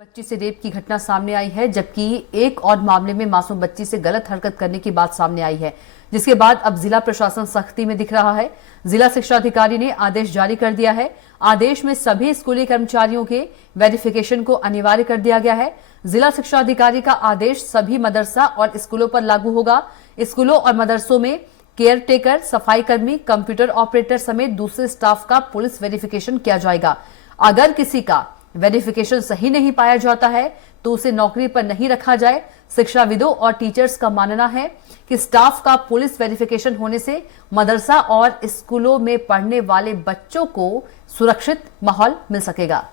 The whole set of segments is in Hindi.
बच्ची से रेप की घटना सामने आई है, जबकि एक और मामले में मासूम बच्ची से गलत हरकत करने की बात सामने आई है, जिसके बाद अब जिला प्रशासन सख्ती में दिख रहा है। जिला शिक्षा अधिकारी ने आदेश जारी कर दिया है। आदेश में सभी स्कूली कर्मचारियों के वेरिफिकेशन को अनिवार्य कर दिया गया है। जिला शिक्षा अधिकारी का आदेश सभी मदरसा और स्कूलों पर लागू होगा। स्कूलों और मदरसों में केयर टेकर, सफाई कर्मी, कंप्यूटर ऑपरेटर समेत दूसरे स्टाफ का पुलिस वेरिफिकेशन किया जाएगा। अगर किसी का वेरिफिकेशन सही नहीं पाया जाता है तो उसे नौकरी पर नहीं रखा जाए। शिक्षाविदों और टीचर्स का मानना है कि स्टाफ का पुलिस वेरिफिकेशन होने से मदरसा और स्कूलों में पढ़ने वाले बच्चों को सुरक्षित माहौल मिल सकेगा।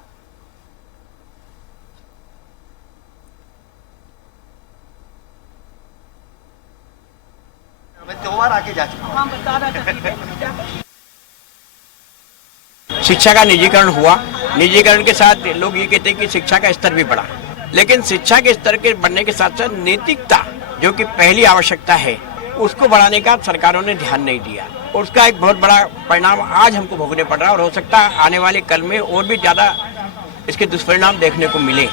आगे जा चुका हूं। बता रहा था शिक्षा का निजीकरण हुआ। निजीकरण के साथ लोग ये कहते हैं कि शिक्षा का स्तर भी बढ़ा, लेकिन शिक्षा के स्तर के बढ़ने के साथ साथ नैतिकता जो कि पहली आवश्यकता है उसको बढ़ाने का सरकारों ने ध्यान नहीं दिया। उसका एक बहुत बड़ा परिणाम आज हमको भोगने पड़ रहा है और हो सकता है आने वाले कल में और भी ज्यादा इसके दुष्परिणाम देखने को मिले।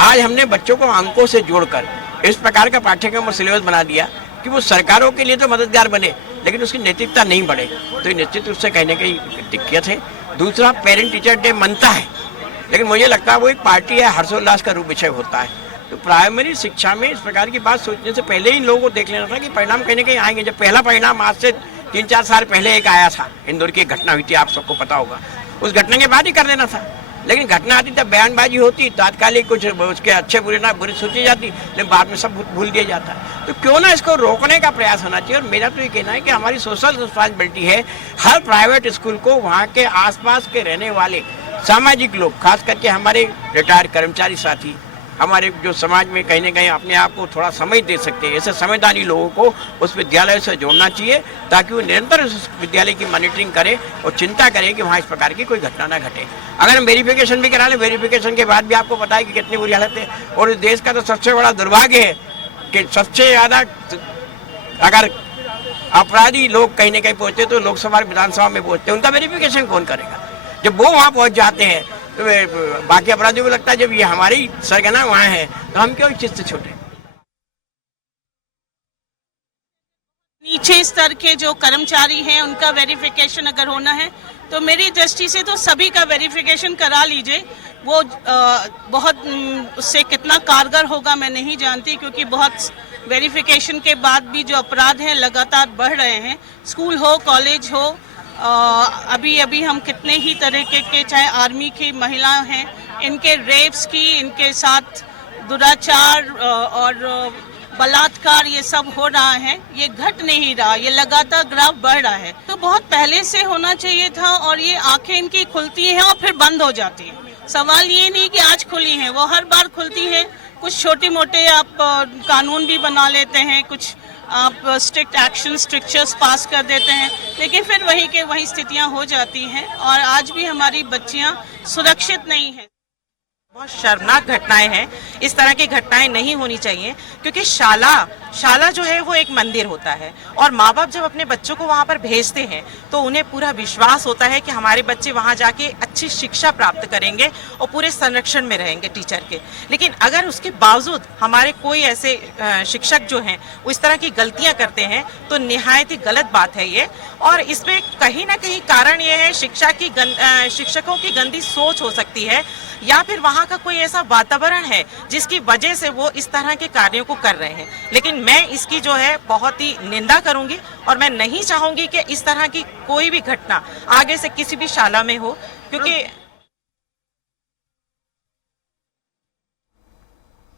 आज हमने बच्चों को अंकों से जोड़कर इस प्रकार का पाठ्यक्रम और सिलेबस बना दिया कि वो सरकारों के लिए तो मददगार बने, लेकिन उसकी नैतिकता नहीं बढ़े, तो ये निश्चित रूप से कहने की दिक्कत है। दूसरा, पेरेंट टीचर डे मनता है, लेकिन मुझे लगता है वो एक पार्टी है, हर्षोल्लास का रूप विषय होता है। तो प्राइमरी शिक्षा में इस प्रकार की बात सोचने से पहले ही लोगों को देख लेना था कि परिणाम कहीं ना कहीं आएंगे। जब पहला परिणाम आज से 3-4 साल पहले एक आया था, इंदौर की एक घटना हुई थी, आप सबको पता होगा, उस घटना के बाद ही कर देना था। लेकिन घटना आती तब बयानबाजी होती, तात्कालिक कुछ उसके अच्छे बुरी सोची जाती, लेकिन बाद में सब भूल दिया जाता है। तो क्यों ना इसको रोकने का प्रयास होना चाहिए। और मेरा तो ये कहना है कि हमारी सोशल रिस्पॉन्सिबिलिटी है हर प्राइवेट स्कूल को वहाँ के आसपास के रहने वाले सामाजिक लोग, खास करके हमारे रिटायर्ड कर्मचारी साथी, हमारे जो समाज में कहीं ना कहीं अपने आप को थोड़ा समझ दे सकते हैं, ऐसे समझदारी लोगों को उस विद्यालय से जोड़ना चाहिए, ताकि वो निरंतर उस विद्यालय की मॉनिटरिंग करे और चिंता करे कि वहाँ इस प्रकार की कोई घटना ना घटे। अगर हम वेरिफिकेशन भी करा लें, वेरिफिकेशन के बाद भी आपको पता है कि कितनी बुरी हालत है। और इस देश का तो सबसे बड़ा दुर्भाग्य है कि सबसे ज्यादा अगर अपराधी लोग कहीं ना कहीं पहुंचते तो लोकसभा विधानसभा में पहुंचते, उनका वेरिफिकेशन कौन करेगा? जब वो वहाँ पहुंच जाते हैं तो बाकी अपराधियों को लगता है जब ये हमारी सरगना वहाँ है तो हम क्यों इस चीज से छूटे। नीचे स्तर के जो कर्मचारी हैं उनका वेरिफिकेशन अगर होना है तो मेरी दृष्टि से तो सभी का वेरिफिकेशन करा लीजिए। वो बहुत उससे कितना कारगर होगा मैं नहीं जानती, क्योंकि बहुत वेरिफिकेशन के बाद भी जो अपराध हैं लगातार बढ़ रहे हैं। स्कूल हो, कॉलेज हो, अभी हम कितने ही तरीके के, चाहे आर्मी की महिलाएं हैं, इनके रेप्स की, इनके साथ दुराचार और बलात्कार, ये सब हो रहा है। ये घट नहीं रहा, ये लगातार ग्राफ बढ़ रहा है। तो बहुत पहले से होना चाहिए था और ये आंखें इनकी खुलती हैं और फिर बंद हो जाती हैं। सवाल ये नहीं कि आज खुली हैं, वो हर बार खुलती हैं। कुछ छोटे मोटे आप कानून भी बना लेते हैं, कुछ आप स्ट्रिक्ट एक्शन स्ट्रिक्चर्स पास कर देते हैं, लेकिन फिर वही के वही स्थितियां हो जाती हैं और आज भी हमारी बच्चियां सुरक्षित नहीं हैं। बहुत शर्मनाक घटनाएं हैं। इस तरह की घटनाएं नहीं होनी चाहिए, क्योंकि शाला जो है वो एक मंदिर होता है और माँ बाप जब अपने बच्चों को वहाँ पर भेजते हैं तो उन्हें पूरा विश्वास होता है कि हमारे बच्चे वहाँ जाके अच्छी शिक्षा प्राप्त करेंगे और पूरे संरक्षण में रहेंगे टीचर के। लेकिन अगर उसके बावजूद हमारे कोई ऐसे शिक्षक जो हैं वो इस तरह की गलतियाँ करते हैं तो निहायत ही गलत बात है ये। और इसमें कहीं ना कहीं कारण ये है शिक्षकों की गंदी सोच हो सकती है, या फिर वहाँ का कोई ऐसा वातावरण है जिसकी वजह से वो इस तरह के कार्यों को कर रहे हैं। लेकिन मैं इसकी जो है बहुत ही निंदा करूंगी और मैं नहीं चाहूंगी कि इस तरह की कोई भी घटना आगे से किसी भी शाला में हो, क्योंकि